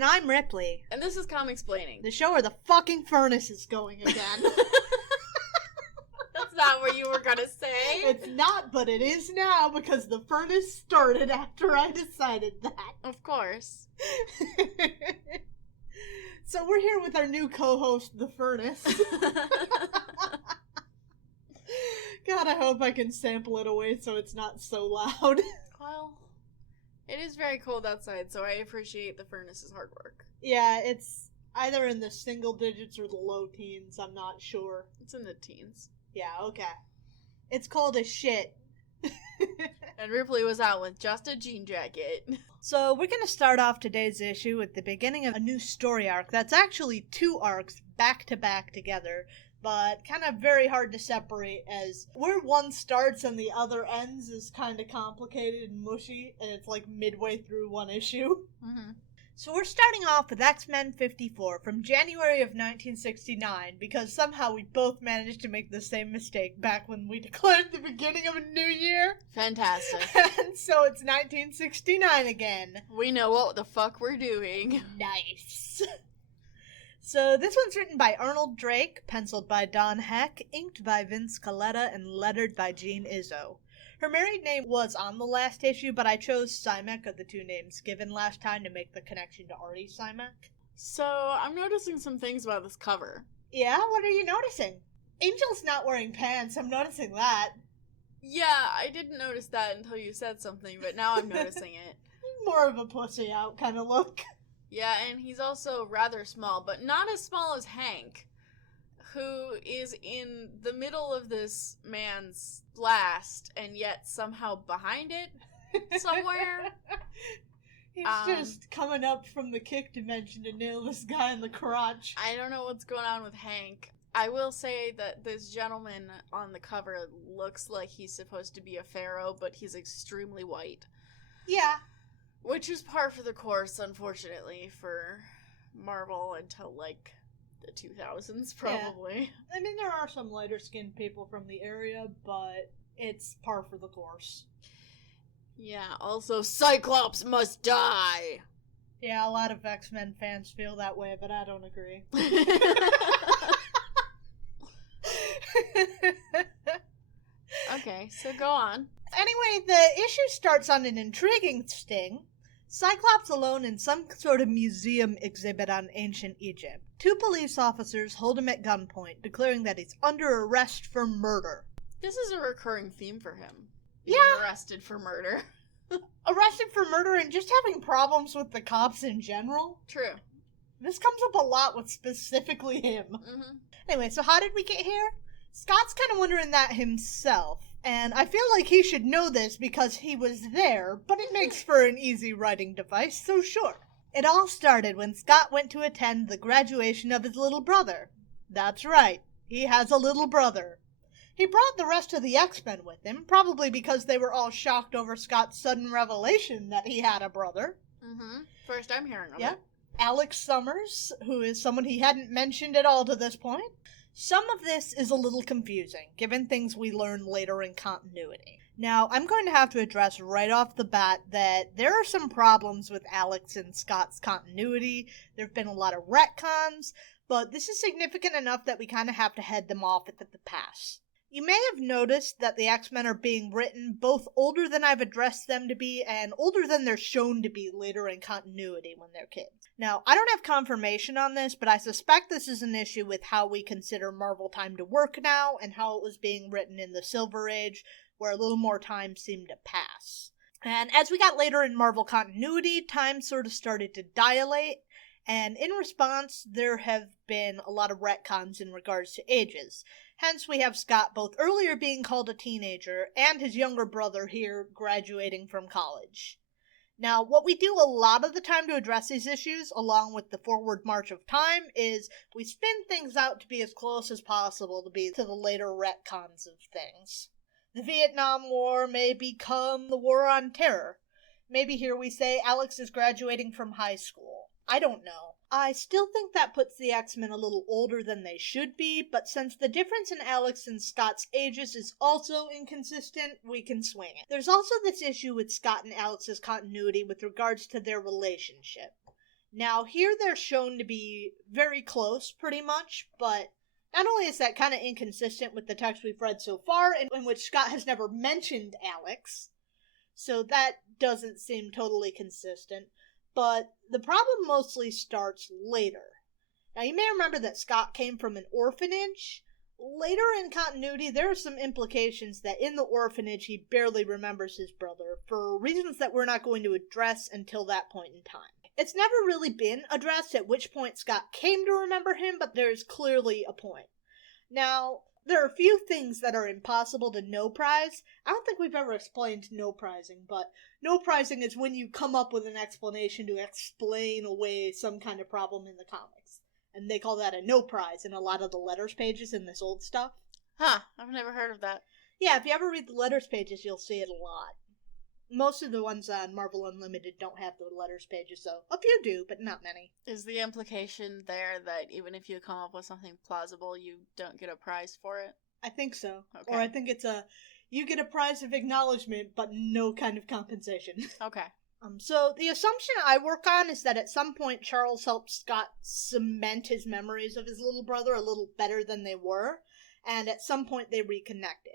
And I'm Ripley. And this is Comicsplaining. The show where the fucking furnace is going again. That's not what you were gonna say. It's not, but it is now because the furnace started after I decided that. Of course. So we're here with our new co-host, The Furnace. God, I hope I can sample it away so it's not so loud. Well, it is very cold outside, so I appreciate the furnace's hard work. Yeah, it's either in the single digits or the low teens, I'm not sure. It's in the teens. Yeah, okay. It's cold as shit. And Ripley was out with just a jean jacket. So we're going to start off today's issue with the beginning of a new story arc that's actually two arcs back to back together, but kind of very hard to separate, as where one starts and the other ends is kind of complicated and mushy, and it's like midway through one issue. Mm-hmm. So we're starting off with X-Men 54 from January of 1969, because somehow we both managed to make the same mistake back when we declared the beginning of a new year. Fantastic. And so it's 1969 again. We know what the fuck we're doing. Nice. So this one's written by Arnold Drake, penciled by Don Heck, inked by Vince Colletta, and lettered by Jean Izzo. Her married name was on the last issue, but I chose Simek of the two names given last time to make the connection to Artie Simek. So, I'm noticing some things about this cover. Yeah? What are you noticing? Angel's not wearing pants, I'm noticing that. Yeah, I didn't notice that until you said something, but now I'm noticing it. More of a pussy out kind of look. Yeah, and he's also rather small, but not as small as Hank, who is in the middle of this man's blast, and yet somehow behind it somewhere. He's just coming up from the kick dimension to nail this guy in the crotch. I don't know what's going on with Hank. I will say that this gentleman on the cover looks like he's supposed to be a pharaoh, but he's extremely white. Yeah. Which is par for the course, unfortunately, for Marvel until, like, the 2000s, probably. Yeah. I mean, there are some lighter-skinned people from the area, but it's par for the course. Yeah, also, Cyclops must die! Yeah, a lot of X-Men fans feel that way, but I don't agree. Okay, so go on. Anyway, the issue starts on an intriguing sting. Cyclops alone in some sort of museum exhibit on ancient Egypt. Two police officers hold him at gunpoint, declaring that he's under arrest for murder. This is a recurring theme for him. Yeah. Being arrested for murder. Arrested for murder and just having problems with the cops in general. True. This comes up a lot with specifically him. Mm-hmm. Anyway, so how did we get here? Scott's kind of wondering that himself, and I feel like he should know this because he was there, but it makes for an easy writing device, so sure. It all started when Scott went to attend the graduation of his little brother. That's right, he has a little brother. He brought the rest of the X-Men with him, probably because they were all shocked over Scott's sudden revelation that he had a brother. Mm-hmm. First I'm hearing of Yeah. it. Alex Summers, who is someone he hadn't mentioned at all to this point. Some of this is a little confusing, given things we learn later in continuity. Now, I'm going to have to address right off the bat that there are some problems with Alex and Scott's continuity. There have been a lot of retcons, but this is significant enough that we kind of have to head them off at the pass. You may have noticed that the X-Men are being written both older than I've addressed them to be and older than they're shown to be later in continuity when they're kids. Now, I don't have confirmation on this, but I suspect this is an issue with how we consider Marvel time to work now and how it was being written in the Silver Age, where a little more time seemed to pass. And as we got later in Marvel continuity, time sort of started to dilate, and in response, there have been a lot of retcons in regards to ages. Hence, we have Scott both earlier being called a teenager and his younger brother here graduating from college. Now, what we do a lot of the time to address these issues, along with the forward march of time, is we spin things out to be as close as possible to be to the later retcons of things. The Vietnam War may become the War on Terror. Maybe here we say Alex is graduating from high school. I don't know. I still think that puts the X-Men a little older than they should be, but since the difference in Alex and Scott's ages is also inconsistent, we can swing it. There's also this issue with Scott and Alex's continuity with regards to their relationship. Now, here they're shown to be very close, pretty much, but not only is that kind of inconsistent with the text we've read so far, in which Scott has never mentioned Alex, so that doesn't seem totally consistent, but the problem mostly starts later. Now, you may remember that Scott came from an orphanage. Later in continuity, there are some implications that in the orphanage he barely remembers his brother, for reasons that we're not going to address until that point in time. It's never really been addressed at which point Scott came to remember him, but there's clearly a point. Now, there are a few things that are impossible to no-prize. I don't think we've ever explained no-prizing, but no-prizing is when you come up with an explanation to explain away some kind of problem in the comics. And they call that a no-prize in a lot of the letters pages in this old stuff. Huh, I've never heard of that. Yeah, if you ever read the letters pages, you'll see it a lot. Most of the ones on Marvel Unlimited don't have the letters pages, so a few do, but not many. Is the implication there that even if you come up with something plausible, you don't get a prize for it? I think so. Okay. Or I think it's you get a prize of acknowledgement, but no kind of compensation. Okay. So the assumption I work on is that at some point Charles helped Scott cement his memories of his little brother a little better than they were, and at some point they reconnected.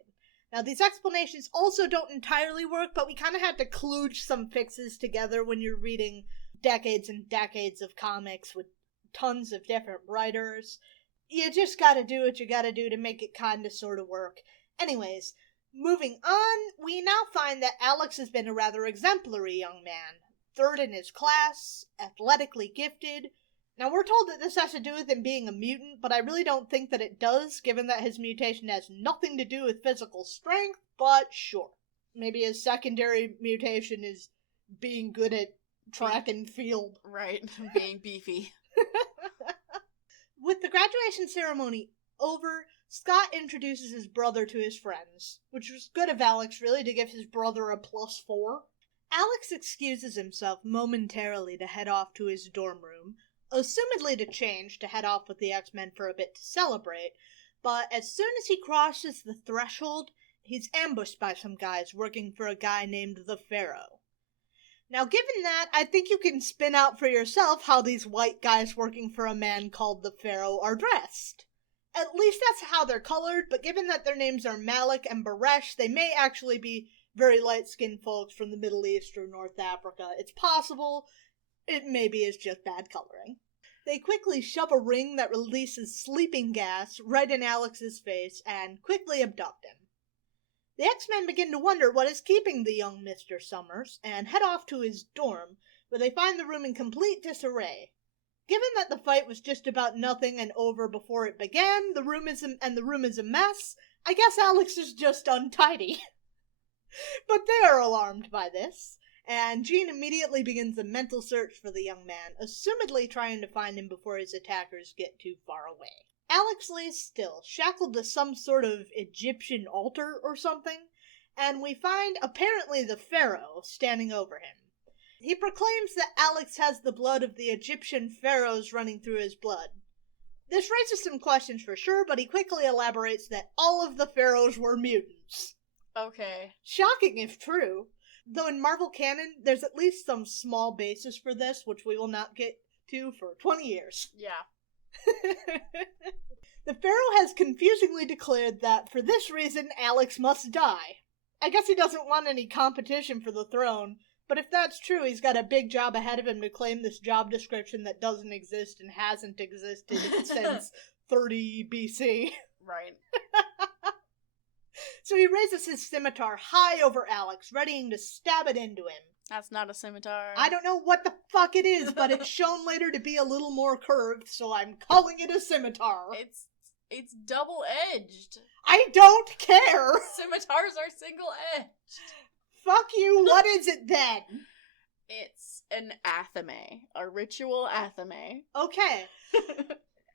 Now, these explanations also don't entirely work, but we kind of had to kludge some fixes together when you're reading decades and decades of comics with tons of different writers. You just gotta do what you gotta do to make it kinda sorta work. Anyways, moving on, we now find that Alex has been a rather exemplary young man. Third in his class, athletically gifted. Now, we're told that this has to do with him being a mutant, but I really don't think that it does, given that his mutation has nothing to do with physical strength, but sure. Maybe his secondary mutation is being good at track and field. Right, being beefy. With the graduation ceremony over, Scott introduces his brother to his friends, which was good of Alex, really, to give his brother a +4. Alex excuses himself momentarily to head off to his dorm room, assumedly to change, to head off with the X-Men for a bit to celebrate, but as soon as he crosses the threshold, he's ambushed by some guys working for a guy named the Pharaoh. Now, given that, I think you can spin out for yourself how these white guys working for a man called the Pharaoh are dressed. At least that's how they're colored, but given that their names are Malik and Baresh, they may actually be very light-skinned folks from the Middle East or North Africa. It's possible. It maybe is just bad coloring. They quickly shove a ring that releases sleeping gas right in Alex's face and quickly abduct him. The X-Men begin to wonder what is keeping the young Mr. Summers and head off to his dorm, where they find the room in complete disarray. Given that the fight was just about nothing and over before it began, the room is a mess, I guess Alex is just untidy. But they are alarmed by this, and Jean immediately begins a mental search for the young man, assumedly trying to find him before his attackers get too far away. Alex lays still, shackled to some sort of Egyptian altar or something, and we find, apparently, the Pharaoh standing over him. He proclaims that Alex has the blood of the Egyptian pharaohs running through his blood. This raises some questions for sure, but he quickly elaborates that all of the pharaohs were mutants. Okay. Shocking if true. Though in Marvel canon, there's at least some small basis for this, which we will not get to for 20 years. Yeah. The Pharaoh has confusingly declared that for this reason, Alex must die. I guess he doesn't want any competition for the throne, but if that's true, he's got a big job ahead of him to claim this job description that doesn't exist and hasn't existed since 30 BC. Right. So he raises his scimitar high over Alex, readying to stab it into him. That's not a scimitar. I don't know what the fuck it is, but it's shown later to be a little more curved, so I'm calling it a scimitar. It's double-edged. I don't care! Scimitars are single-edged. Fuck you, what is it then? It's an athame. A ritual athame. Okay.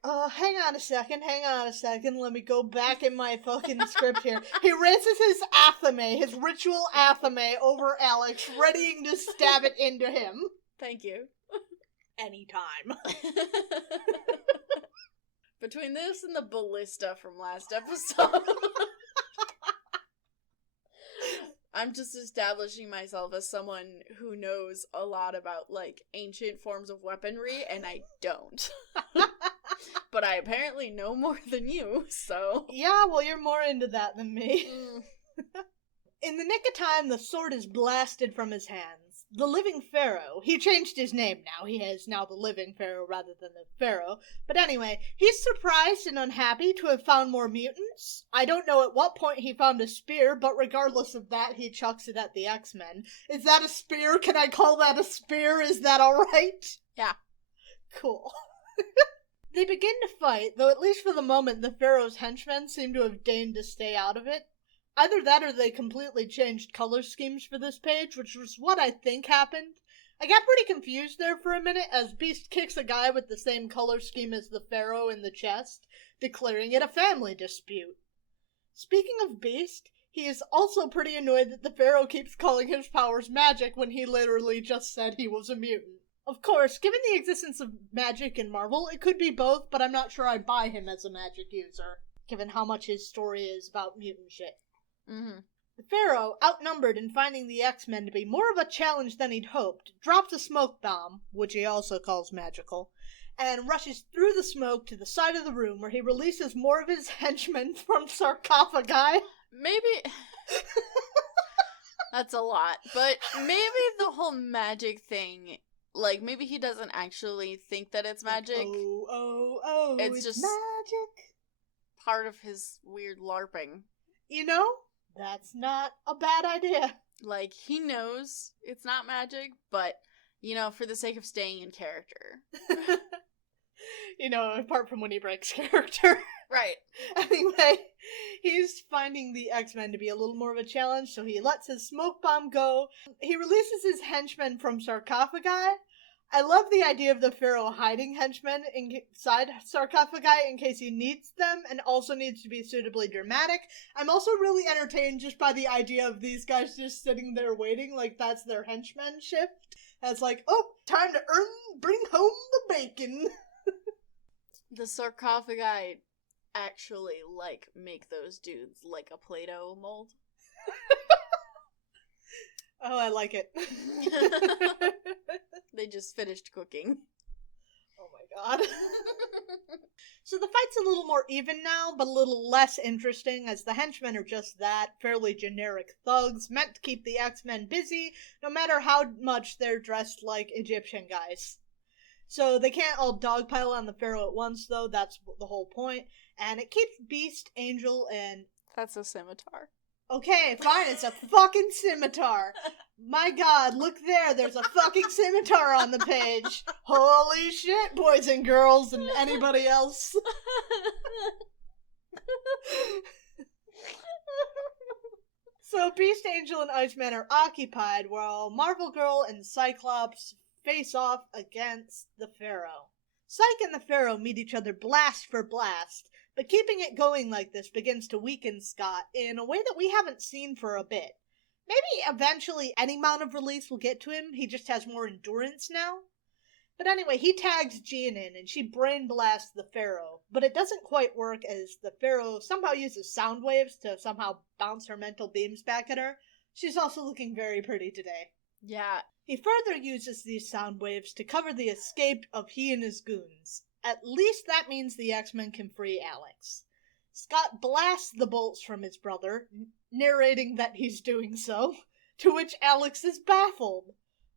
Hang on a second, let me go back in my fucking script here. He raises his athame, his ritual athame, over Alex, readying to stab it into him. Thank you. Anytime. Between this and the ballista from last episode, I'm just establishing myself as someone who knows a lot about, like, ancient forms of weaponry, and I don't. But I apparently know more than you, so... Yeah, well, you're more into that than me. In the nick of time, the sword is blasted from his hands. The Living Pharaoh, he changed his name now. He is now the Living Pharaoh rather than the Pharaoh. But anyway, he's surprised and unhappy to have found more mutants. I don't know at what point he found a spear, but regardless of that, he chucks it at the X-Men. Is that a spear? Can I call that a spear? Is that alright? Yeah. Cool. They begin to fight, though at least for the moment the Pharaoh's henchmen seem to have deigned to stay out of it. Either that or they completely changed color schemes for this page, which was what I think happened. I got pretty confused there for a minute as Beast kicks a guy with the same color scheme as the Pharaoh in the chest, declaring it a family dispute. Speaking of Beast, he is also pretty annoyed that the Pharaoh keeps calling his powers magic when he literally just said he was a mutant. Of course, given the existence of magic in Marvel, it could be both, but I'm not sure I'd buy him as a magic user, given how much his story is about mutant shit. Mm-hmm. The Pharaoh, outnumbered and finding the X-Men to be more of a challenge than he'd hoped, drops a smoke bomb, which he also calls magical, and rushes through the smoke to the side of the room where he releases more of his henchmen from sarcophagi. Maybe... That's a lot, but maybe the whole magic thing... Like, maybe he doesn't actually think that it's magic. It's just magic. Part of his weird LARPing. You know, that's not a bad idea. Like, he knows it's not magic, but, you know, for the sake of staying in character. You know, apart from when he breaks character. Right. Anyway, he's finding the X-Men to be a little more of a challenge, so he lets his smoke bomb go. He releases his henchmen from sarcophagi. I love the idea of the Pharaoh hiding henchmen inside sarcophagi in case he needs them, and also needs to be suitably dramatic. I'm also really entertained just by the idea of these guys just sitting there waiting, like that's their henchman shift. As like, oh, time to bring home the bacon. The sarcophagi actually, like, make those dudes like a Play-Doh mold. Oh, I like it. They just finished cooking. Oh my god. So the fight's a little more even now, but a little less interesting, as the henchmen are just that, fairly generic thugs, meant to keep the X-Men busy, no matter how much they're dressed like Egyptian guys. So they can't all dogpile on the Pharaoh at once, though, that's the whole point, and it keeps Beast, Angel, and... That's a scimitar. Okay, fine, it's a fucking scimitar. My god, look there, there's a fucking scimitar on the page. Holy shit, boys and girls, and anybody else. So Beast, Angel, and Iceman are occupied while Marvel Girl and Cyclops face off against the Pharaoh. Psyche and the Pharaoh meet each other blast for blast, but keeping it going like this begins to weaken Scott in a way that we haven't seen for a bit. Maybe eventually any amount of release will get to him, he just has more endurance now. But anyway, he tags Jean in and she brain blasts the Pharaoh, but it doesn't quite work as the Pharaoh somehow uses sound waves to somehow bounce her mental beams back at her. She's also looking very pretty today. Yeah. He further uses these sound waves to cover the escape of he and his goons. At least that means the X-Men can free Alex. Scott blasts the bolts from his brother, narrating that he's doing so, to which Alex is baffled.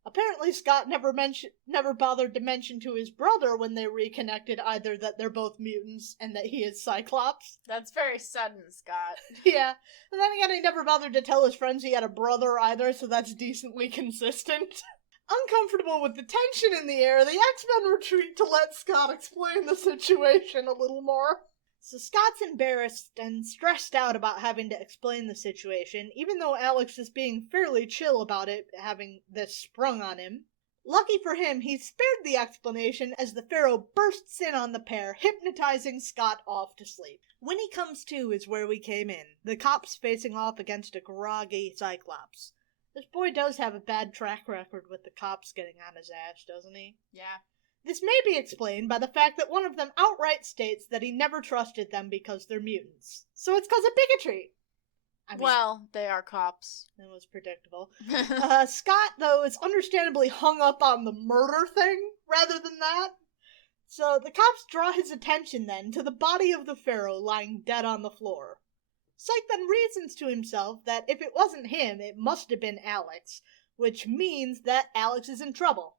Apparently Scott never bothered to mention to his brother when they reconnected either that they're both mutants and that he is Cyclops. That's very sudden, Scott. Yeah, and then again he never bothered to tell his friends he had a brother either, so that's decently consistent. Uncomfortable with the tension in the air, the X-Men retreat to let Scott explain the situation a little more. So Scott's embarrassed and stressed out about having to explain the situation, even though Alex is being fairly chill about it, having this sprung on him. Lucky for him, he's spared the explanation as the Pharaoh bursts in on the pair, hypnotizing Scott off to sleep. When he comes to is where we came in, the cops facing off against a groggy Cyclops. This boy does have a bad track record with the cops getting on his ass, doesn't he? Yeah. This may be explained by the fact that one of them outright states that he never trusted them because they're mutants. So it's because of bigotry. Well, they are cops. That was predictable. Scott, though, is understandably hung up on the murder thing rather than that. So the cops draw his attention then to the body of the pharaoh lying dead on the floor. Syke then reasons to himself that if it wasn't him, it must have been Alex, which means that Alex is in trouble.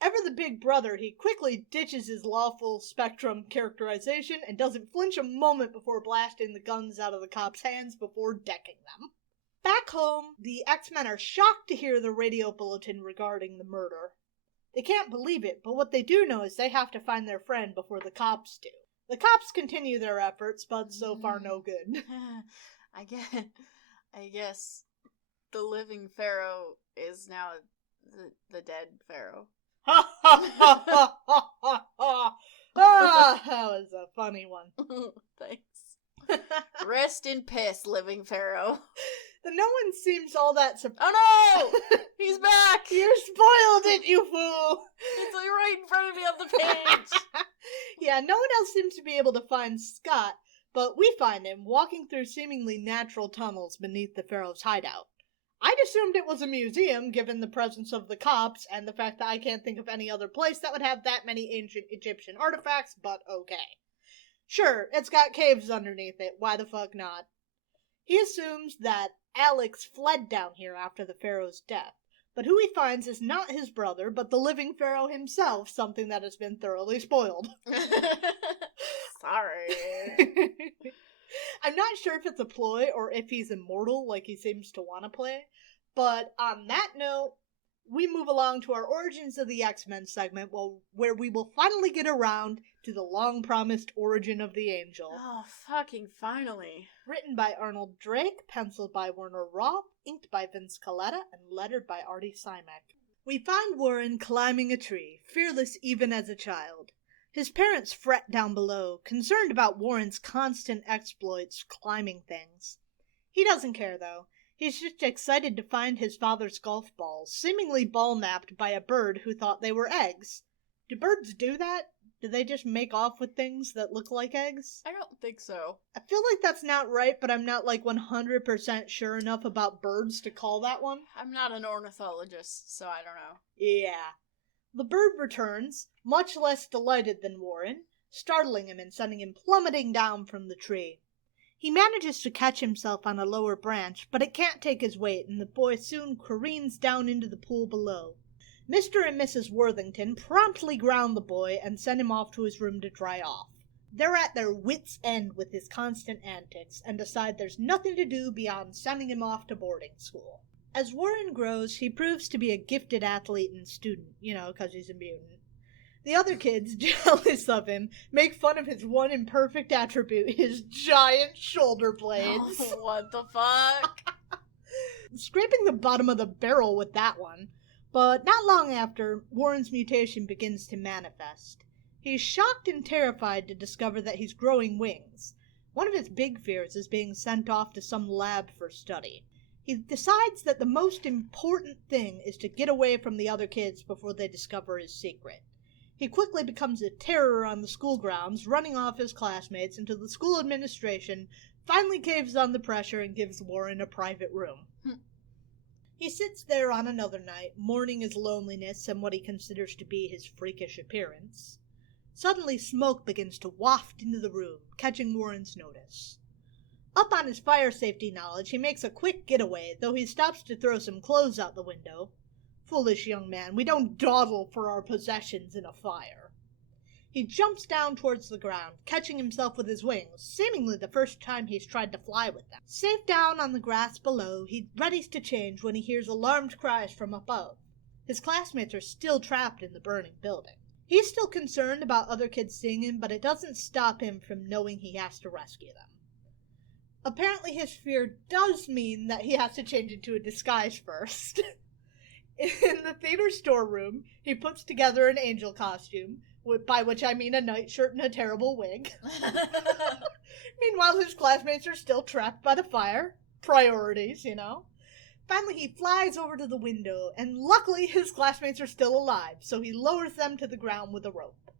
Ever the big brother, he quickly ditches his lawful spectrum characterization and doesn't flinch a moment before blasting the guns out of the cops' hands before decking them. Back home, the X-Men are shocked to hear the radio bulletin regarding the murder. They can't believe it, but what they do know is they have to find their friend before the cops do. The cops continue their efforts, but so far no good. I guess the living pharaoh is now the dead pharaoh. Ha ha ha ha ha ha! Ah, that was a funny one. Thanks. Rest in piss, living pharaoh. No one seems all that surprised. Oh no! He's back! You spoiled it, you fool! It's like right in front of me on the page! Yeah, no one else seems to be able to find Scott, but we find him walking through seemingly natural tunnels beneath the pharaoh's hideout. I'd assumed it was a museum, given the presence of the cops and the fact that I can't think of any other place that would have that many ancient Egyptian artifacts, but okay. Sure, it's got caves underneath it, why the fuck not? He assumes that Alex fled down here after the pharaoh's death, but who he finds is not his brother, but the living pharaoh himself, something that has been thoroughly spoiled. Sorry. I'm not sure if it's a ploy or if he's immortal like he seems to want to play, but on that note, we move along to our Origins of the X-Men segment where we will finally get around to the long-promised origin of the Angel. Oh, fucking finally. Written by Arnold Drake, penciled by Werner Roth, inked by Vince Colletta, and lettered by Artie Simek. We find Warren climbing a tree, fearless even as a child. His parents fret down below, concerned about Warren's constant exploits climbing things. He doesn't care, though. He's just excited to find his father's golf balls, seemingly ball-napped by a bird who thought they were eggs. Do birds do that? Do they just make off with things that look like eggs? I don't think so. I feel like that's not right, but I'm not 100% sure enough about birds to call that one. I'm not an ornithologist, so I don't know. Yeah. The bird returns, much less delighted than Warren, startling him and sending him plummeting down from the tree. He manages to catch himself on a lower branch, but it can't take his weight, and the boy soon careens down into the pool below. Mr. and Mrs. Worthington promptly ground the boy and send him off to his room to dry off. They're at their wits' end with his constant antics, and decide there's nothing to do beyond sending him off to boarding school. As Warren grows, he proves to be a gifted athlete and student, because he's a mutant. The other kids, jealous of him, make fun of his one imperfect attribute, his giant shoulder blades. Oh, what the fuck? Scraping the bottom of the barrel with that one. But not long after, Warren's mutation begins to manifest. He's shocked and terrified to discover that he's growing wings. One of his big fears is being sent off to some lab for study. He decides that the most important thing is to get away from the other kids before they discover his secret. He quickly becomes a terror on the school grounds, running off his classmates until the school administration finally caves on the pressure and gives Warren a private room. He sits there on another night, mourning his loneliness and what he considers to be his freakish appearance. Suddenly smoke begins to waft into the room, catching Warren's notice. Up on his fire safety knowledge, he makes a quick getaway, though he stops to throw some clothes out the window. Foolish young man, we don't dawdle for our possessions in a fire. He jumps down towards the ground, catching himself with his wings, seemingly the first time he's tried to fly with them. Safe down on the grass below, he readies to change when he hears alarmed cries from above. His classmates are still trapped in the burning building. He's still concerned about other kids seeing him, but it doesn't stop him from knowing he has to rescue them. Apparently his fear does mean that he has to change into a disguise first. In the theater storeroom, he puts together an angel costume, by which I mean a nightshirt and a terrible wig. Meanwhile, his classmates are still trapped by the fire. Priorities, Finally, he flies over to the window, and luckily his classmates are still alive, so he lowers them to the ground with a rope.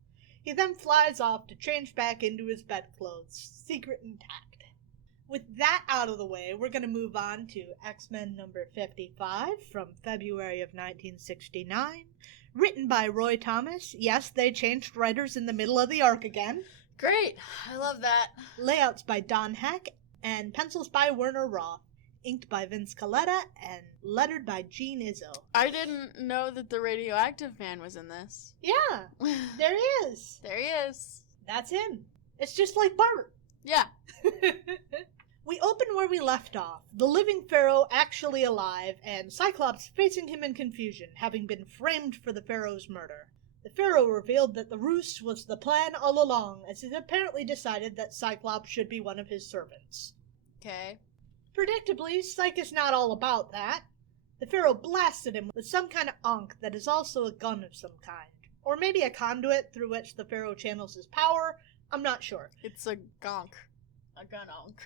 He then flies off to change back into his bedclothes, secret intact. With that out of the way, we're going to move on to X-Men number 55 from February of 1969. Written by Roy Thomas. Yes, they changed writers in the middle of the arc again. Great. I love that. Layouts by Don Heck and pencils by Werner Roth. Inked by Vince Colletta and lettered by Gene Izzo. I didn't know that the radioactive man was in this. Yeah, there he is. There he is. That's him. It's just like Bart. Yeah. We open where we left off, the living Pharaoh actually alive, and Cyclops facing him in confusion, having been framed for the Pharaoh's murder. The Pharaoh revealed that the ruse was the plan all along, as he apparently decided that Cyclops should be one of his servants. Okay. Predictably, Psyche is not all about that. The Pharaoh blasted him with some kind of ankh that is also a gun of some kind. Or maybe a conduit through which the Pharaoh channels his power. I'm not sure. It's a gonk. A gun-onk.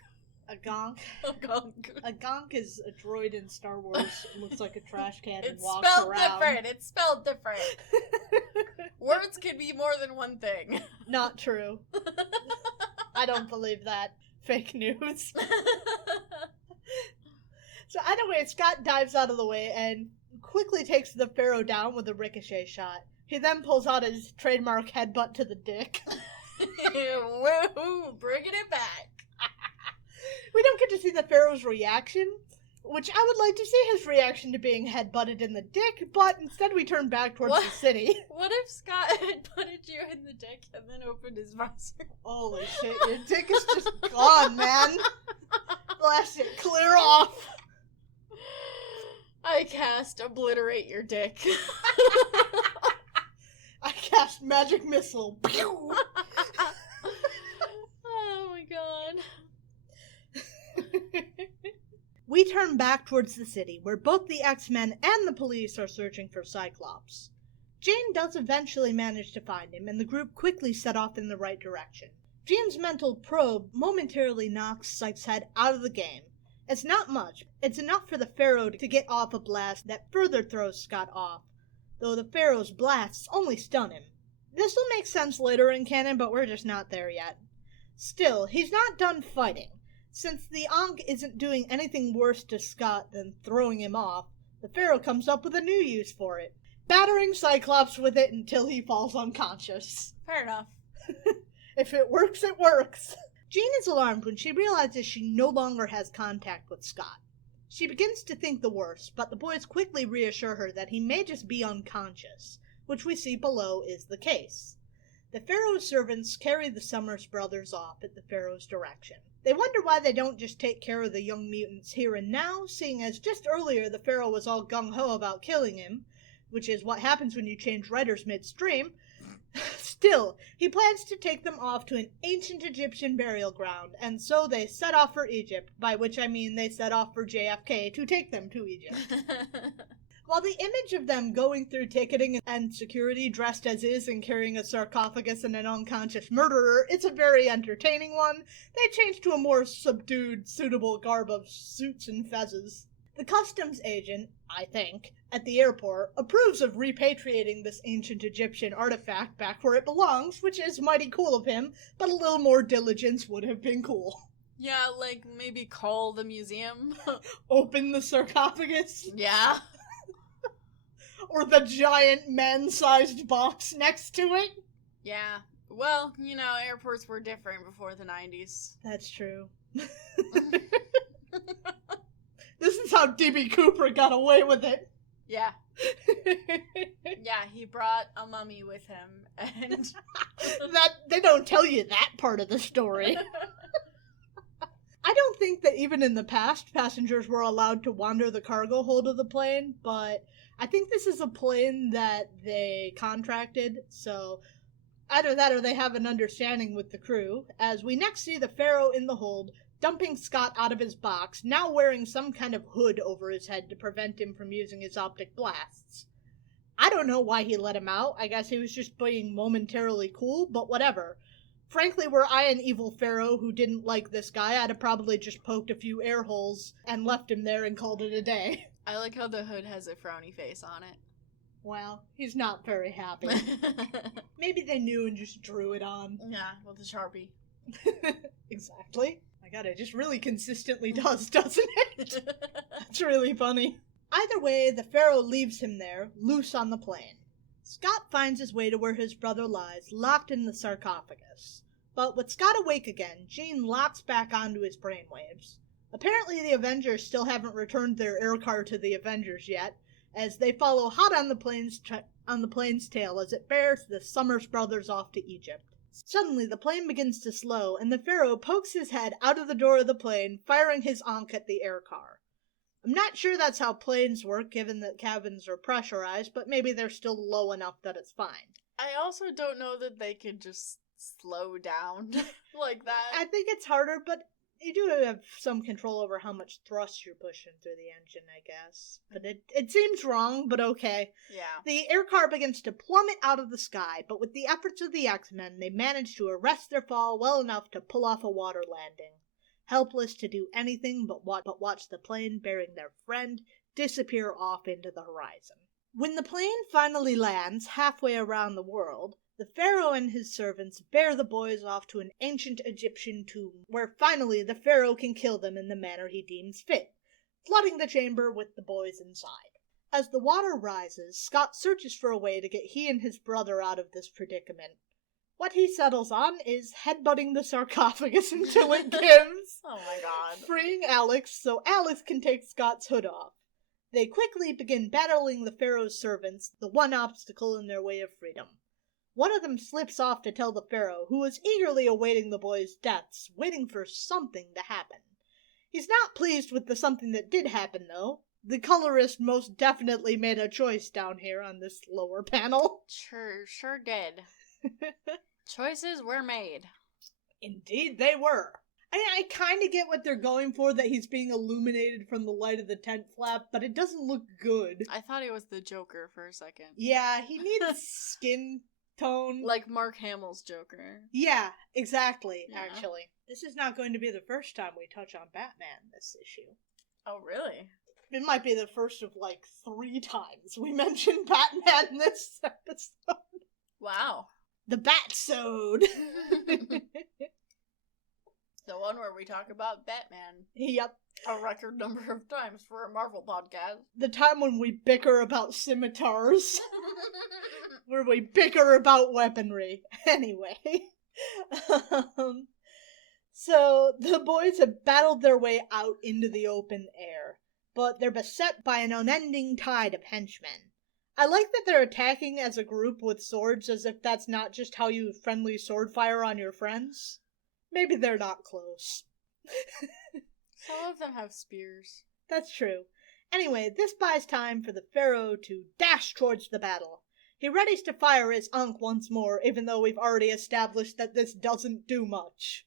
A gonk? A gonk. A gonk is a droid in Star Wars. It looks like a trash can and It's walks spelled around. different. It's spelled different. Words can be more than one thing. Not true. I don't believe that. Fake news. So anyway, Scott dives out of the way and quickly takes the Pharaoh down with a ricochet shot. He then pulls out his trademark headbutt to the dick. Woohoo! Bringing it back. We don't get to see the Pharaoh's reaction, which I would like to see his reaction to being headbutted in the dick, but instead we turn back towards the city. What if Scott had butted you in the dick and then opened his visor? Holy shit, your dick is just gone, man. Blast it clear off. I cast obliterate your dick. I cast magic missile. Pew! Oh my god. We turn back towards the city, where both the X-Men and the police are searching for Cyclops. Jane does eventually manage to find him, and the group quickly set off in the right direction. Jane's mental probe momentarily knocks Psyche's head out of the game. It's not much. It's enough for the Pharaoh to get off a blast that further throws Scott off, though the Pharaoh's blasts only stun him. This will make sense later in canon, but we're just not there yet. Still, he's not done fighting. Since the Ankh isn't doing anything worse to Scott than throwing him off, the Pharaoh comes up with a new use for it, battering Cyclops with it until he falls unconscious. Fair enough. If it works, it works. Jean is alarmed when she realizes she no longer has contact with Scott. She begins to think the worst, but the boys quickly reassure her that he may just be unconscious, which we see below is the case. The Pharaoh's servants carry the Summers brothers off at the Pharaoh's direction. They wonder why they don't just take care of the young mutants here and now, seeing as just earlier the Pharaoh was all gung-ho about killing him, which is what happens when you change writers midstream. Still, he plans to take them off to an ancient Egyptian burial ground, and so they set off for Egypt, by which I mean they set off for JFK to take them to Egypt. While the image of them going through ticketing and security dressed as is and carrying a sarcophagus and an unconscious murderer is a very entertaining one, they change to a more subdued, suitable garb of suits and fezzes. The customs agent, I think, at the airport approves of repatriating this ancient Egyptian artifact back where it belongs, which is mighty cool of him, but a little more diligence would have been cool. Yeah, like maybe call the museum. Open the sarcophagus. Yeah. Or the giant man-sized box next to it. Yeah. Well, you know, airports were different before the 90s. That's true. This is how D.B. Cooper got away with it. Yeah. Yeah, he brought a mummy with him, and... That they don't tell you that part of the story. I don't think that even in the past, passengers were allowed to wander the cargo hold of the plane, but I think this is a plane that they contracted, so either that or they have an understanding with the crew, as we next see the Pharaoh in the hold, dumping Scott out of his box, now wearing some kind of hood over his head to prevent him from using his optic blasts. I don't know why he let him out. I guess he was just being momentarily cool, but whatever. Frankly, were I an evil Pharaoh who didn't like this guy, I'd have probably just poked a few air holes and left him there and called it a day. I like how the hood has a frowny face on it. Well, he's not very happy. Maybe they knew and just drew it on. Yeah, with the Sharpie. Exactly. My my god, it just really consistently does, doesn't it? That's really funny. Either way, the Pharaoh leaves him there, loose on the plain. Scott finds his way to where his brother lies, locked in the sarcophagus. But with Scott awake again, Jean locks back onto his brainwaves. Apparently the Avengers still haven't returned their air car to the Avengers yet, as they follow hot on the plane's tail as it bears the Summers brothers off to Egypt. Suddenly the plane begins to slow, and the Pharaoh pokes his head out of the door of the plane, firing his ankh at the air car. I'm not sure that's how planes work, given that cabins are pressurized, but maybe they're still low enough that it's fine. I also don't know that they could just slow down like that. I think it's harder, but you do have some control over how much thrust you're pushing through the engine, I guess. But it seems wrong, but okay. Yeah. The air car begins to plummet out of the sky, but with the efforts of the X-Men, they manage to arrest their fall well enough to pull off a water landing. Helpless to do anything but watch the plane bearing their friend disappear off into the horizon. When the plane finally lands halfway around the world, the Pharaoh and his servants bear the boys off to an ancient Egyptian tomb, where finally the Pharaoh can kill them in the manner he deems fit, flooding the chamber with the boys inside. As the water rises, Scott searches for a way to get he and his brother out of this predicament. What he settles on is headbutting the sarcophagus until it gives, Oh my god. freeing Alex so Alex can take Scott's hood off. They quickly begin battling the Pharaoh's servants, the one obstacle in their way of freedom. One of them slips off to tell the Pharaoh, who is eagerly awaiting the boys' deaths, waiting for something to happen. He's not pleased with the something that did happen, though. The colorist most definitely made a choice down here on this lower panel. Sure did. Choices were made. Indeed they were. I kind of get what they're going for, that he's being illuminated from the light of the tent flap, but it doesn't look good. I thought he was the Joker for a second. Yeah, he needs skin tone. Like Mark Hamill's Joker. Yeah, exactly, Yeah. actually. This is not going to be the first time we touch on Batman this issue. Oh, really? It might be the first of, 3 times we mentioned Batman this episode. Wow. The Bat-sode. The one where we talk about Batman Yep. a record number of times for a Marvel podcast. The time when we bicker about scimitars. Where we bicker about weaponry. Anyway. So, the boys have battled their way out into the open air, but they're beset by an unending tide of henchmen. I like that they're attacking as a group with swords, as if that's not just how you friendly sword fire on your friends. Maybe they're not close. Some of them have spears. That's true. Anyway, this buys time for the Pharaoh to dash towards the battle. He readies to fire his ankh once more, even though we've already established that this doesn't do much.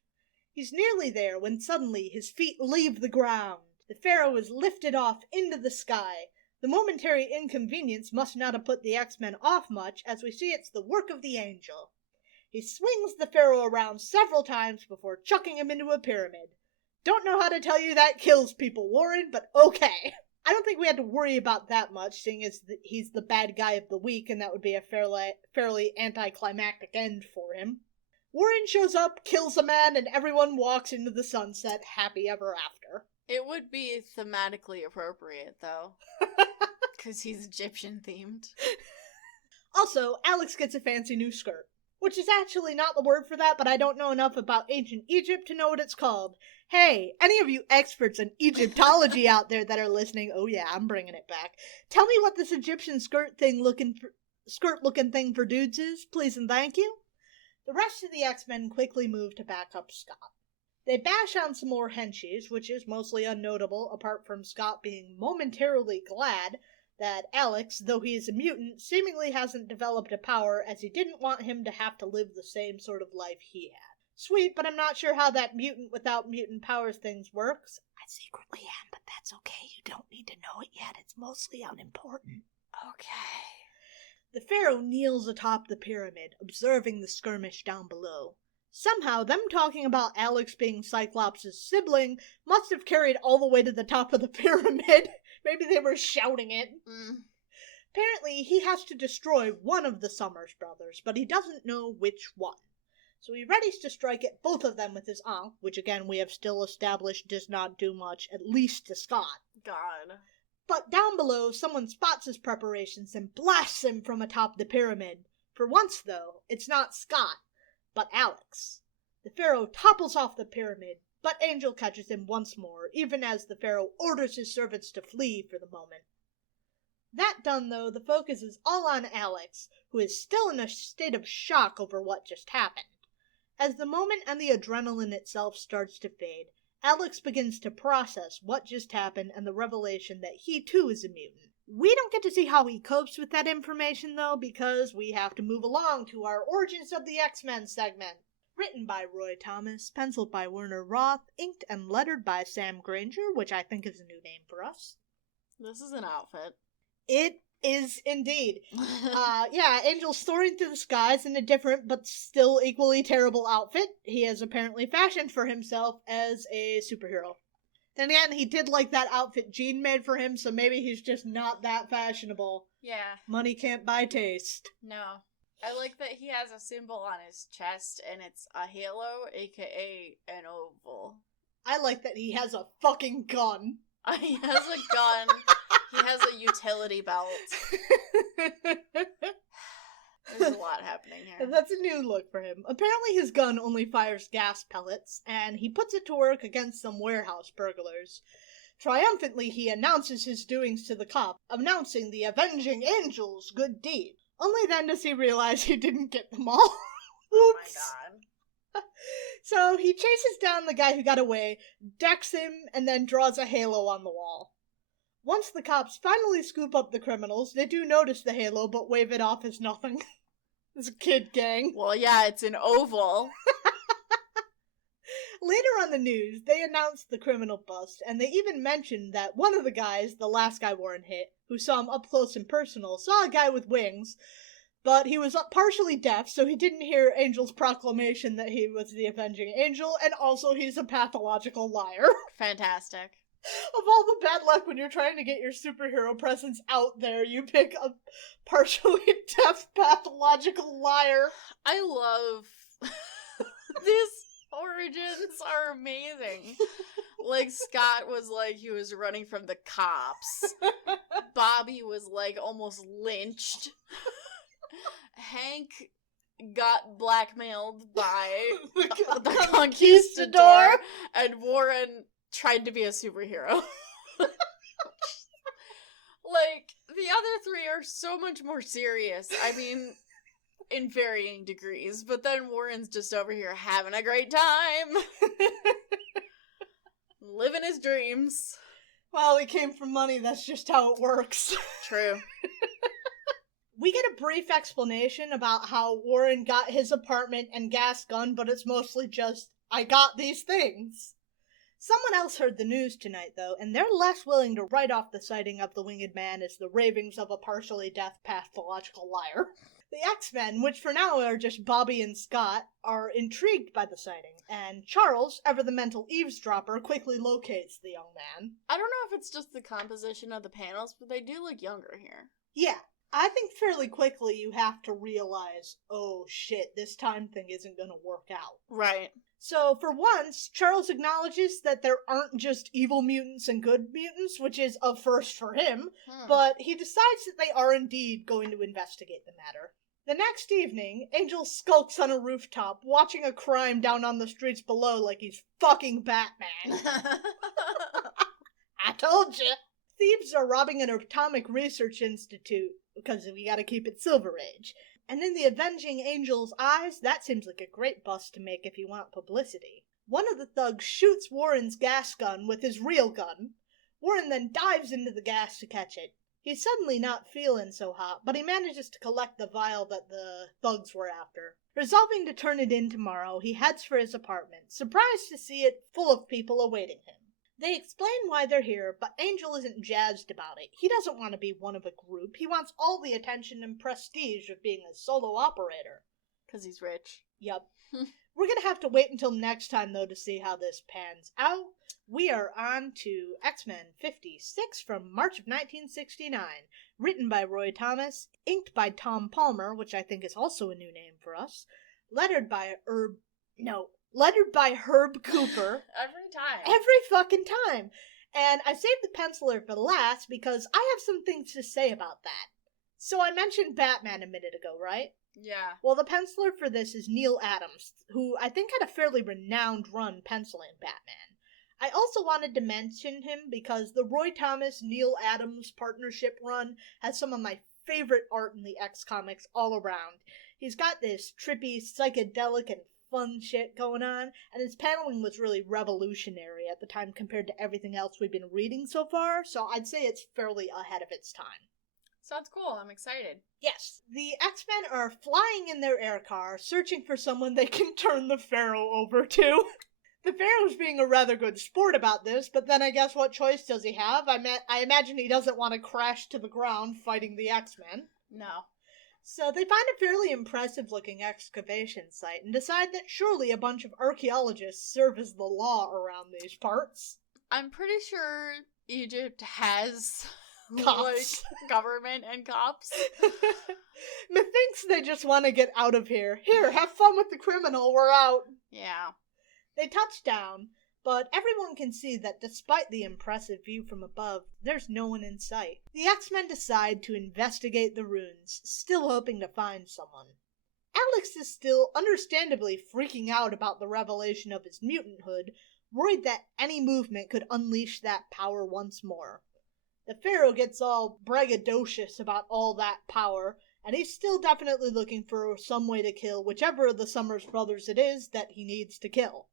He's nearly there when suddenly his feet leave the ground. The Pharaoh is lifted off into the sky. The momentary inconvenience must not have put the X-Men off much, as we see it's the work of the Angel. He swings the Pharaoh around several times before chucking him into a pyramid. Don't know how to tell you that kills people, Warren, but okay. I don't think we had to worry about that much, seeing as he's the bad guy of the week, and that would be a fairly anticlimactic end for him. Warren shows up, kills a man, and everyone walks into the sunset happy ever after. It would be thematically appropriate, though. Because he's Egyptian-themed. Also, Alex gets a fancy new skirt. Which is actually not the word for that, but I don't know enough about ancient Egypt to know what it's called. Hey, any of you experts in Egyptology out there that are listening, oh yeah, I'm bringing it back. Tell me what this Egyptian skirt-looking thing for dudes is, please and thank you. The rest of the X-Men quickly move to back up Scott. They bash on some more henchies, which is mostly unnotable, apart from Scott being momentarily glad that Alex, though he is a mutant, seemingly hasn't developed a power, as he didn't want him to have to live the same sort of life he had. Sweet, but I'm not sure how that mutant without mutant powers things works. I secretly am, but that's okay. You don't need to know it yet. It's mostly unimportant. Okay. The Pharaoh kneels atop the pyramid, observing the skirmish down below. Somehow, them talking about Alex being Cyclops' sibling must have carried all the way to the top of the pyramid. Maybe they were shouting it. Apparently, he has to destroy one of the Summers brothers, but he doesn't know which one. So he readies to strike at both of them with his ankh, which again we have still established does not do much, at least to Scott. God. But down below, someone spots his preparations and blasts him from atop the pyramid. For once, though, it's not Scott, but Alex. The pharaoh topples off the pyramid, but Angel catches him once more, even as the pharaoh orders his servants to flee for the moment. That done, though, the focus is all on Alex, who is still in a state of shock over what just happened. As the moment and the adrenaline itself starts to fade, Alex begins to process what just happened and the revelation that he too is a mutant. We don't get to see how he copes with that information, though, because we have to move along to our Origins of the X-Men segment. Written by Roy Thomas, penciled by Werner Roth, inked and lettered by Sam Granger, which I think is a new name for us. This is an outfit. It is indeed. Angel's soaring through the skies in a different but still equally terrible outfit. He has apparently fashioned for himself as a superhero. Then again, he did like that outfit Gene made for him, so maybe he's just not that fashionable. Yeah. Money can't buy taste. No. I like that he has a symbol on his chest, and it's a halo, aka an oval. I like that he has a fucking gun. He has a gun. He has a utility belt. There's a lot happening here. That's a new look for him. Apparently his gun only fires gas pellets, and he puts it to work against some warehouse burglars. Triumphantly, he announces his doings to the cop, announcing the Avenging Angel's good deed. Only then does he realize he didn't get them all. Oh my god. So he chases down the guy who got away, decks him, and then draws a halo on the wall. Once the cops finally scoop up the criminals, they do notice the halo but wave it off as nothing. It's a kid gang. Well, yeah, it's an oval. Later on the news, they announced the criminal bust, and they even mentioned that one of the guys, the last guy Warren hit, who saw him up close and personal, saw a guy with wings, but he was partially deaf, so he didn't hear Angel's proclamation that he was the Avenging Angel, and also he's a pathological liar. Fantastic. Of all the bad luck when you're trying to get your superhero presence out there, you pick a partially deaf pathological liar. I love these origins are amazing. Like, Scott was like he was running from the cops. Bobby was like almost lynched. Hank got blackmailed by the conquistador, and Warren tried to be a superhero. Like, the other three are so much more serious. I mean, in varying degrees. But then Warren's just over here having a great time. Living his dreams. Well, he came from money, that's just how it works. True. We get a brief explanation about how Warren got his apartment and gas gun, but it's mostly just, I got these things. Someone else heard the news tonight, though, and they're less willing to write off the sighting of the winged man as the ravings of a partially deaf pathological liar. The X-Men, which for now are just Bobby and Scott, are intrigued by the sighting, and Charles, ever the mental eavesdropper, quickly locates the young man. I don't know if it's just the composition of the panels, but they do look younger here. Yeah, I think fairly quickly you have to realize, oh shit, this time thing isn't gonna work out. Right. So, for once, Charles acknowledges that there aren't just evil mutants and good mutants, which is a first for him, but he decides that they are indeed going to investigate the matter. The next evening, Angel skulks on a rooftop, watching a crime down on the streets below like he's fucking Batman. I told you! Thieves are robbing an atomic research institute, because we gotta keep it Silver Age. And in the Avenging Angel's eyes, that seems like a great bust to make if you want publicity. One of the thugs shoots Warren's gas gun with his real gun. Warren then dives into the gas to catch it. He's suddenly not feeling so hot, but he manages to collect the vial that the thugs were after. Resolving to turn it in tomorrow, he heads for his apartment, surprised to see it full of people awaiting him. They explain why they're here, but Angel isn't jazzed about it. He doesn't want to be one of a group. He wants all the attention and prestige of being a solo operator. 'Cause he's rich. Yup. We're gonna have to wait until next time, though, to see how this pans out. We are on to X-Men 56 from March of 1969. Written by Roy Thomas, inked by Tom Palmer, which I think is also a new name for us, lettered by Herb Cooper. Every time. Every fucking time. And I saved the penciler for last because I have some things to say about that. So I mentioned Batman a minute ago, right? Yeah. Well, the penciler for this is Neil Adams, who I think had a fairly renowned run penciling Batman. I also wanted to mention him because the Roy Thomas-Neil Adams partnership run has some of my favorite art in the X comics all around. He's got this trippy, psychedelic, and fun shit going on, and his paneling was really revolutionary at the time compared to everything else we've been reading so far, so I'd say it's fairly ahead of its time. Sounds cool. I'm excited. Yes, the X-Men are flying in their air car, searching for someone they can turn the Pharaoh over to. The Pharaoh's being a rather good sport about this, but then I guess what choice does he have? I imagine he doesn't want to crash to the ground fighting the X-Men. No. So they find a fairly impressive-looking excavation site and decide that surely a bunch of archaeologists serve as the law around these parts. I'm pretty sure Egypt has Cops. like government and cops. Methinks they just want to get out of here. Here, have fun with the criminal, we're out. Yeah. They touch down, but everyone can see that despite the impressive view from above, there's no one in sight. The X-Men decide to investigate the ruins, still hoping to find someone. Alex is still understandably freaking out about the revelation of his mutanthood, worried that any movement could unleash that power once more. The Pharaoh gets all braggadocious about all that power, and he's still definitely looking for some way to kill whichever of the Summers brothers it is that he needs to kill.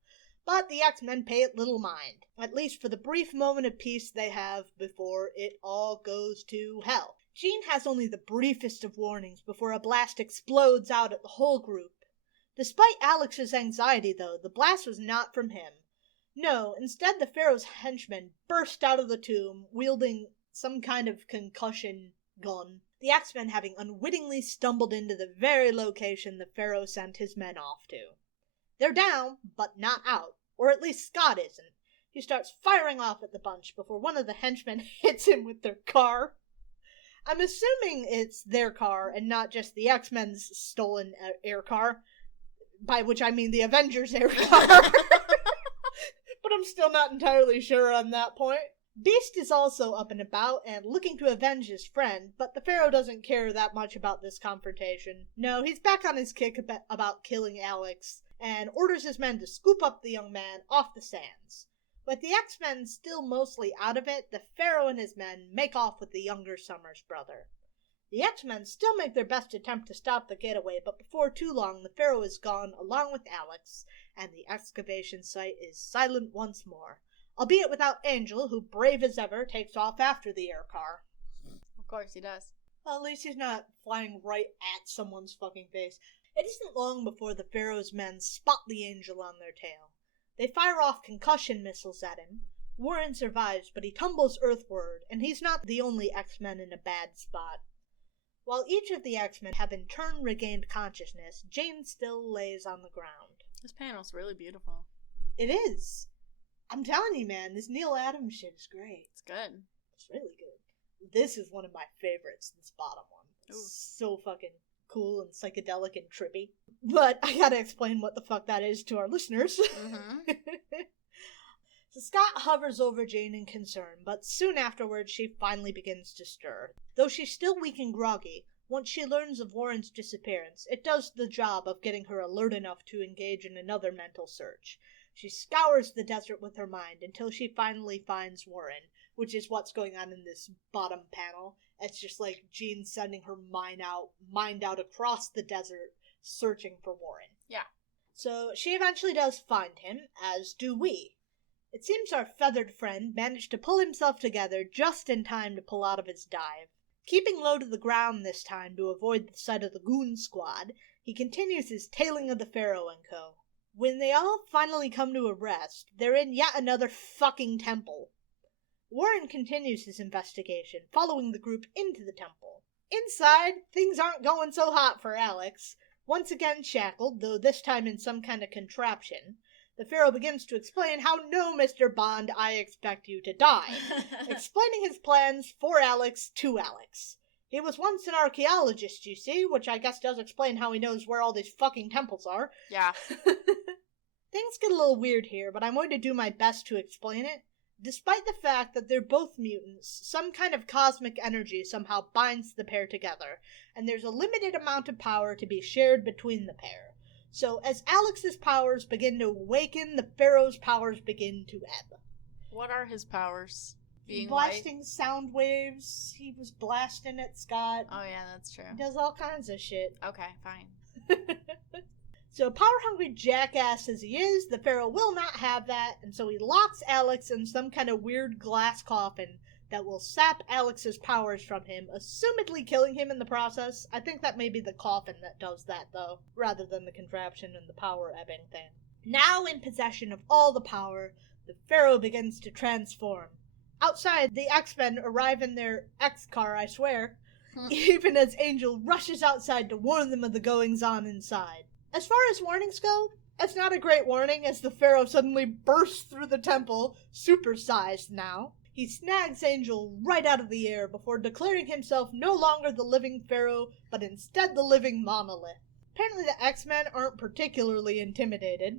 But the X-Men pay it little mind, at least for the brief moment of peace they have before it all goes to hell. Jean has only the briefest of warnings before a blast explodes out at the whole group. Despite Alex's anxiety, though, the blast was not from him. No, instead the Pharaoh's henchmen burst out of the tomb, wielding some kind of concussion gun, the X-Men having unwittingly stumbled into the very location the Pharaoh sent his men off to. They're down, but not out, or at least Scott isn't. He starts firing off at the bunch before one of the henchmen hits him with their car. I'm assuming it's their car and not just the X-Men's stolen air car, by which I mean the Avengers' air car. But I'm still not entirely sure on that point. Beast is also up and about and looking to avenge his friend, but the Pharaoh doesn't care that much about this confrontation. No, he's back on his kick about killing Alex, and orders his men to scoop up the young man off the sands. With the X-Men still mostly out of it, the Pharaoh and his men make off with the younger Summers brother. The X-Men still make their best attempt to stop the getaway, but before too long the Pharaoh is gone along with Alex, and the excavation site is silent once more, albeit without Angel, who, brave as ever, takes off after the air car. Of course he does. Well, at least he's not flying right at someone's fucking face. It isn't long before the Pharaoh's men spot the Angel on their tail. They fire off concussion missiles at him. Warren survives, but he tumbles earthward, and he's not the only X-Men in a bad spot. While each of the X-Men have in turn regained consciousness, Jane still lays on the ground. This panel's really beautiful. It is. I'm telling you, man, this Neil Adams shit is great. It's good. It's really good. This is one of my favorites, this bottom one. It's so fucking cool and psychedelic and trippy. But I gotta explain what the fuck that is to our listeners. Mm-hmm. So Scott hovers over Jane in concern, but soon afterwards she finally begins to stir. Though she's still weak and groggy, once she learns of Warren's disappearance, it does the job of getting her alert enough to engage in another mental search. She scours the desert with her mind until she finally finds Warren, which is what's going on in this bottom panel. It's just like Jean sending her mind out across the desert, searching for Warren. Yeah. So she eventually does find him, as do we. It seems our feathered friend managed to pull himself together just in time to pull out of his dive. Keeping low to the ground this time to avoid the sight of the goon squad, he continues his tailing of the Pharaoh and co. When they all finally come to a rest, they're in yet another fucking temple. Warren continues his investigation, following the group into the temple. Inside, things aren't going so hot for Alex. Once again shackled, though this time in some kind of contraption, the Pharaoh begins to explain how no, Mr. Bond, I expect you to die, explaining his plans for Alex to Alex. He was once an archaeologist, you see, which I guess does explain how he knows where all these fucking temples are. Yeah. Things get a little weird here, but I'm going to do my best to explain it. Despite the fact that they're both mutants, some kind of cosmic energy somehow binds the pair together, and there's a limited amount of power to be shared between the pair. So as Alex's powers begin to awaken, the Pharaoh's powers begin to ebb. What are his powers? Being blasting white? sound waves, he was blasting at Scott. Oh yeah, that's true. He does all kinds of shit. Okay, fine. So power-hungry jackass as he is, the Pharaoh will not have that, and so he locks Alex in some kind of weird glass coffin that will sap Alex's powers from him, assumedly killing him in the process. I think that may be the coffin that does that, though, rather than the contraption and the power ebbing thing. Now in possession of all the power, the Pharaoh begins to transform. Outside, the X-Men arrive in their X-car, I swear, even as Angel rushes outside to warn them of the goings-on inside. As far as warnings go, it's not a great warning as the Pharaoh suddenly bursts through the temple, supersized now. He snags Angel right out of the air before declaring himself no longer the living Pharaoh, but instead the living monolith. Apparently the X-Men aren't particularly intimidated.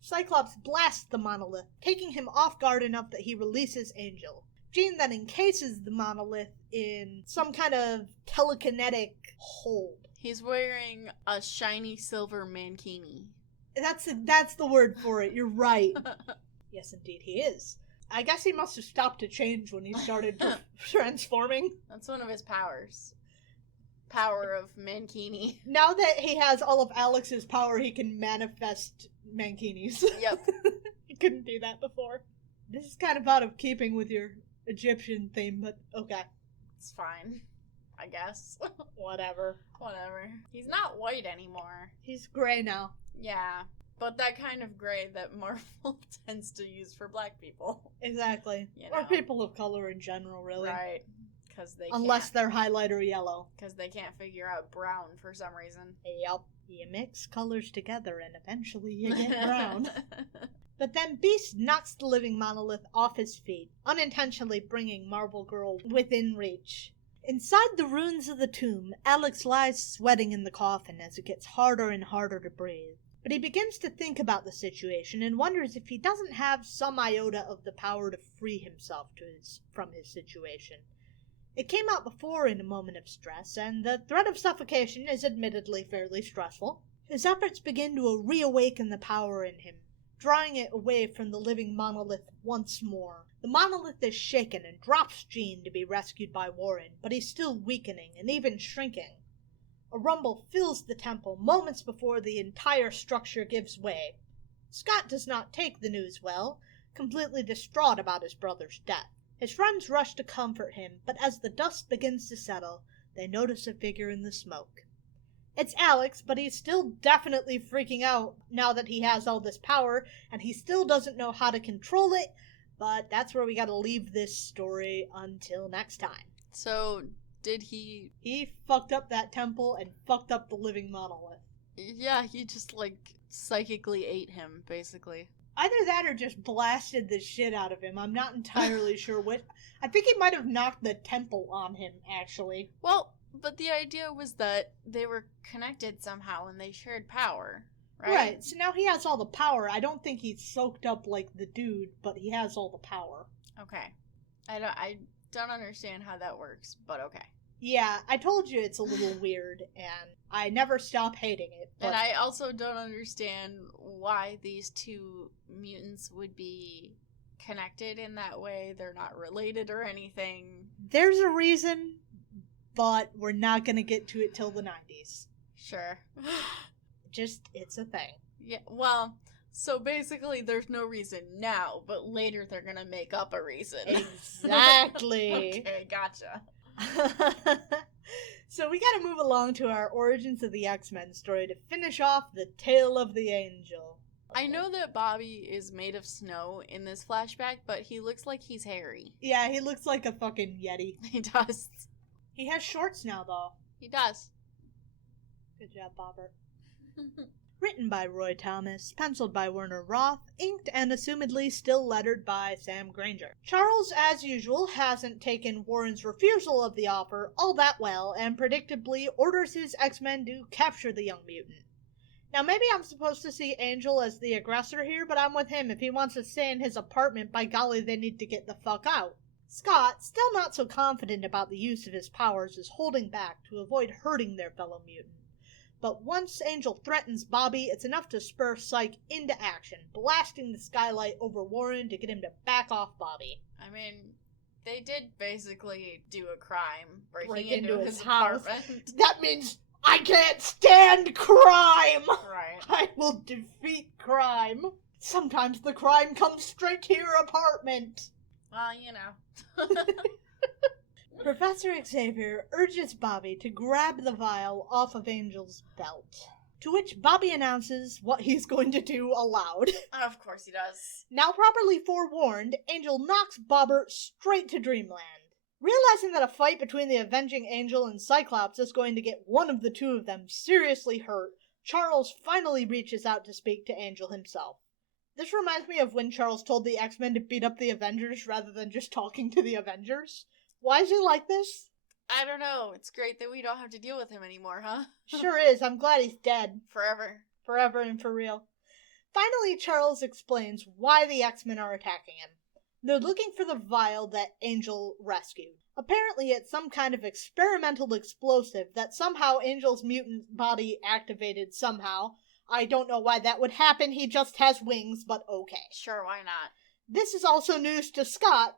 Cyclops blasts the monolith, taking him off guard enough that he releases Angel. Jean then encases the monolith in some kind of telekinetic hold. He's wearing a shiny silver mankini. That's the word for it, you're right. Yes, indeed he is. I guess he must have stopped to change when he started transforming. That's one of his powers. Power of mankini. Now that he has all of Alex's power, he can manifest mankinis. Yep. He couldn't do that before. This is kind of out of keeping with your Egyptian theme, but okay. It's fine, I guess. Whatever. He's not white anymore. He's gray now. Yeah, but that kind of gray that Marvel tends to use for black people. Exactly. You Or know. people of color in general, really. Right. Because they Unless they're highlighter yellow. Because they can't figure out brown for some reason. Yup. You mix colors together and eventually you get brown. But then Beast knocks the living monolith off his feet, unintentionally bringing Marvel Girl within reach. Inside the ruins of the tomb, Alex lies sweating in the coffin as it gets harder and harder to breathe. But he begins to think about the situation and wonders if he doesn't have some iota of the power to free himself from his situation. It came out before in a moment of stress, and the threat of suffocation is admittedly fairly stressful. His efforts begin to reawaken the power in him, drawing it away from the living monolith once more. The monolith is shaken and drops Jean to be rescued by Warren, but he's still weakening and even shrinking. A rumble fills the temple moments before the entire structure gives way. Scott does not take the news well, completely distraught about his brother's death. His friends rush to comfort him, but as the dust begins to settle, they notice a figure in the smoke. It's Alex, but he's still definitely freaking out now that he has all this power, and he still doesn't know how to control it, but that's where we gotta leave this story until next time. So, did he... He fucked up that temple and fucked up the living monolith. Yeah, he just, psychically ate him, basically. Either that or just blasted the shit out of him. I'm not entirely sure which. I think he might have knocked the temple on him, actually. Well, but the idea was that they were connected somehow and they shared power, right? Right, so now he has all the power. I don't think he's soaked up like the dude, but he has all the power. Okay. I don't understand how that works, but okay. Yeah, I told you it's a little weird, and I never stop hating it. But... And I also don't understand why these two mutants would be connected in that way. They're not related or anything. There's a reason, but we're not gonna get to it till the 90s. Sure. It's a thing. Yeah, well, so basically there's no reason now, but later they're gonna make up a reason. Exactly. Okay, gotcha. So we gotta move along to our Origins of the X-Men story to finish off the Tale of the Angel. I know that Bobby is made of snow in this flashback, but he looks like he's hairy. Yeah, he looks like a fucking Yeti. He does. He has shorts now, though. He does. Good job, Bobber. Written by Roy Thomas, penciled by Werner Roth, inked and assumedly still lettered by Sam Granger. Charles, as usual, hasn't taken Warren's refusal of the offer all that well and predictably orders his X-Men to capture the young mutant. Now maybe I'm supposed to see Angel as the aggressor here, but I'm with him. If he wants to stay in his apartment, by golly, they need to get the fuck out. Scott, still not so confident about the use of his powers, is holding back to avoid hurting their fellow mutant. But once Angel threatens Bobby, it's enough to spur Psyche into action, blasting the skylight over Warren to get him to back off Bobby. I mean, they did basically do a crime, breaking Break into his house. apartment. That means I can't stand crime! Right. I will defeat crime. Sometimes the crime comes straight to your apartment. Well, you know. Professor Xavier urges Bobby to grab the vial off of Angel's belt, to which Bobby announces what he's going to do aloud. Of course he does. Now properly forewarned, Angel knocks Bobber straight to Dreamland. Realizing that a fight between the Avenging Angel and Cyclops is going to get one of the two of them seriously hurt, Charles finally reaches out to speak to Angel himself. This reminds me of when Charles told the X-Men to beat up the Avengers rather than just talking to the Avengers. Why is he like this? I don't know. It's great that we don't have to deal with him anymore, huh? Sure is. I'm glad he's dead. Forever. Forever and for real. Finally, Charles explains why the X-Men are attacking him. They're looking for the vial that Angel rescued. Apparently, it's some kind of experimental explosive that somehow Angel's mutant body activated somehow. I don't know why that would happen. He just has wings, but okay. Sure, why not? This is also news to Scott.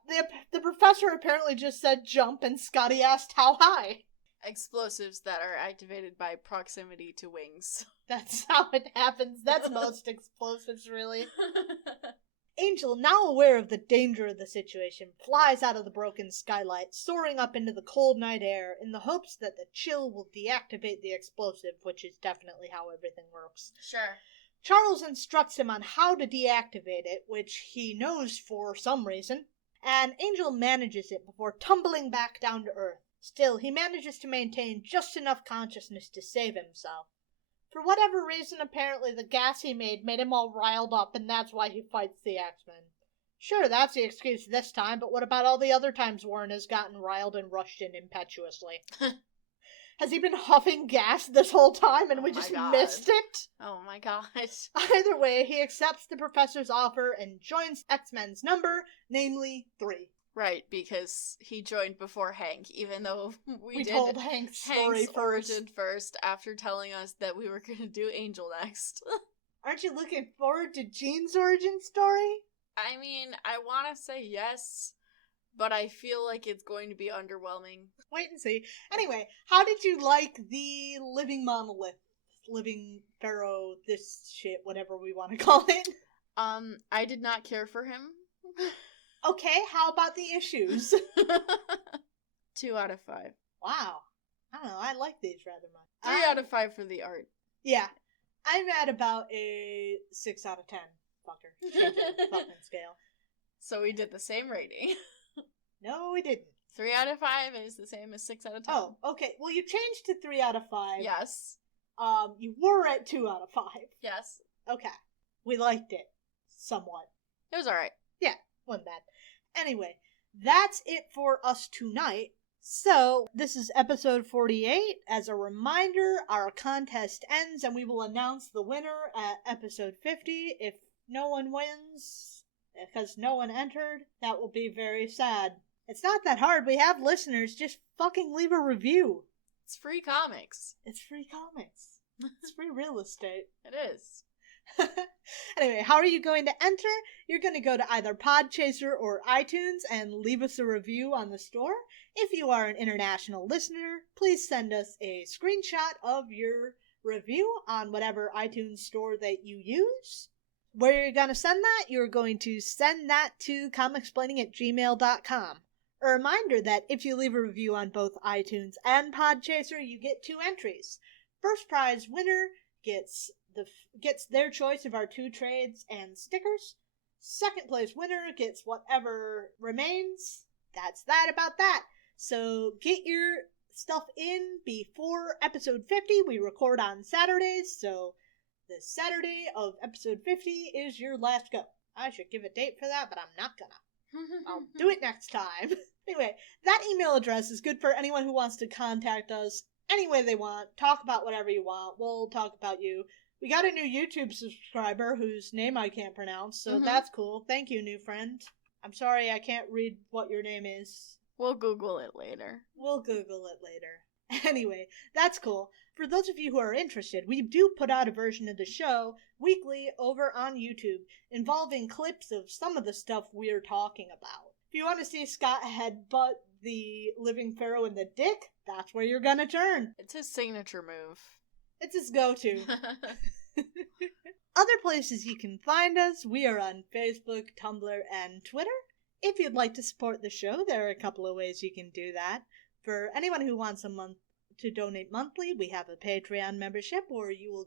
The professor apparently just said jump, and Scotty asked how high. Explosives that are activated by proximity to wings. That's how it happens. That's most explosives, really. Angel, now aware of the danger of the situation, flies out of the broken skylight, soaring up into the cold night air in the hopes that the chill will deactivate the explosive, which is definitely how everything works. Sure. Charles instructs him on how to deactivate it, which he knows for some reason, and Angel manages it before tumbling back down to Earth. Still, he manages to maintain just enough consciousness to save himself. For whatever reason, apparently the gas he made him all riled up, and that's why he fights the X-Men. Sure, that's the excuse this time, but what about all the other times Warren has gotten riled and rushed in impetuously? Has he been huffing gas this whole time and we just missed it? Oh my god. Either way, he accepts the professor's offer and joins X-Men's number, namely 3. Right, because he joined before Hank, even though we did told Hank's story origin first after telling us that we were going to do Angel next. Aren't you looking forward to Jean's origin story? I mean, I want to say yes, but I feel like it's going to be underwhelming. Wait and see. Anyway, how did you like the living monolith? Living pharaoh, this shit, whatever we want to call it? I did not care for him. Okay, how about the issues? 2 out of 5. Wow. I don't know, I like these rather much. 3 out of 5 for the art. Yeah. I'm at about a 6 out of 10. Fucker. Changing the fucking scale. So we did the same rating. No, we didn't. 3 out of 5 is the same as 6 out of 10. Oh, okay. Well, you changed to 3 out of 5. Yes. You were at 2 out of 5. Yes. Okay. We liked it. Somewhat. It was alright. Yeah, wasn't bad. Anyway, that's it for us tonight. So, this is episode 48. As a reminder, our contest ends and we will announce the winner at episode 50. If no one wins, because no one entered, that will be very sad. It's not that hard. We have listeners. Just fucking leave a review. It's free comics. It's free comics. It's free real estate. It is. Anyway, how are you going to enter? You're going to go to either Podchaser or iTunes and leave us a review on the store. If you are an international listener, please send us a screenshot of your review on whatever iTunes store that you use. Where you're going to send that? You're going to send that to comicsplaining@gmail.com. A reminder that if you leave a review on both iTunes and Podchaser, you get 2 entries. First prize winner gets their choice of our 2 trades and stickers. Second place winner gets whatever remains. That's that about that. So get your stuff in before episode 50. We record on Saturdays, so This Saturday of episode 50 is your last go. I should give a date for that, but I'm not gonna. I'll do it next time. Anyway, that email address is good for anyone who wants to contact us any way they want. Talk about whatever you want. We'll talk about you. We got a new YouTube subscriber whose name I can't pronounce, so that's cool. Thank you, new friend. I'm sorry I can't read what your name is. We'll Google it later. Anyway, that's cool. For those of you who are interested, we do put out a version of the show weekly over on YouTube involving clips of some of the stuff we're talking about. If you want to see Scott headbutt the living pharaoh in the dick, that's where you're gonna turn. It's his signature move. It's his go-to. Other places you can find us, we are on Facebook, Tumblr, and Twitter. If you'd like to support the show, there are a couple of ways you can do that. For anyone who wants to donate monthly, we have a Patreon membership where you will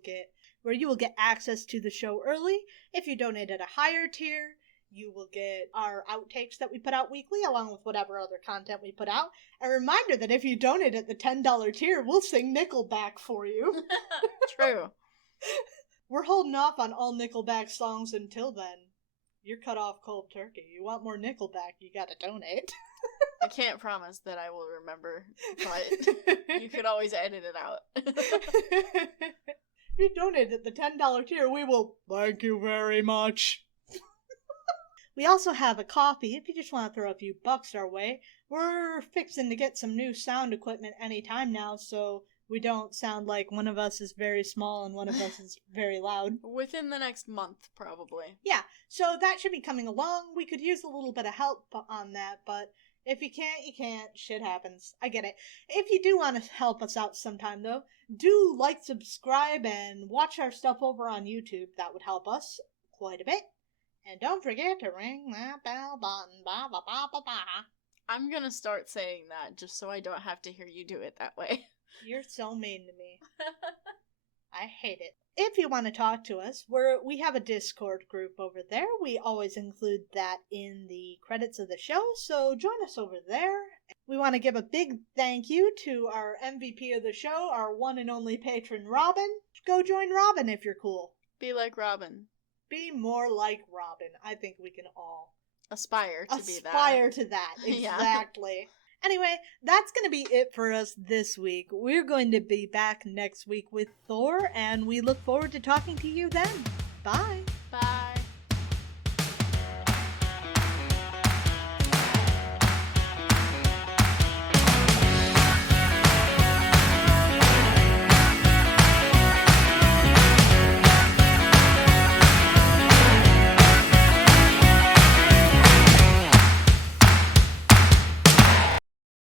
get access to the show early. If you donate at a higher tier, you will get our outtakes that we put out weekly, along with whatever other content we put out. A reminder that if you donate at the $10 tier, we'll sing Nickelback for you. True. We're holding off on all Nickelback songs until then. You're cut off cold turkey. You want more Nickelback, you gotta donate. I can't promise that I will remember, but you could always edit it out. If you donate at the $10 tier, we will thank you very much. We also have a coffee if you just want to throw a few bucks our way. We're fixing to get some new sound equipment anytime now, so we don't sound like one of us is very small and one of us is very loud. Within the next month, probably. Yeah, so that should be coming along. We could use a little bit of help on that, but if you can't, you can't. Shit happens. I get it. If you do want to help us out sometime, though, do like, subscribe, and watch our stuff over on YouTube. That would help us quite a bit. And don't forget to ring that bell button. Ba ba ba ba ba. I'm gonna start saying that just so I don't have to hear you do it that way. You're so mean to me. I hate it. If you want to talk to us, we have a Discord group over there. We always include that in the credits of the show, so join us over there. We want to give a big thank you to our MVP of the show, our one and only patron, Robin. Go join Robin if you're cool. Be like Robin. Be more like Robin. I think we can all aspire to be that. Aspire to that, exactly. Yeah. Anyway, that's going to be it for us this week. We're going to be back next week with Thor, and we look forward to talking to you then. Bye!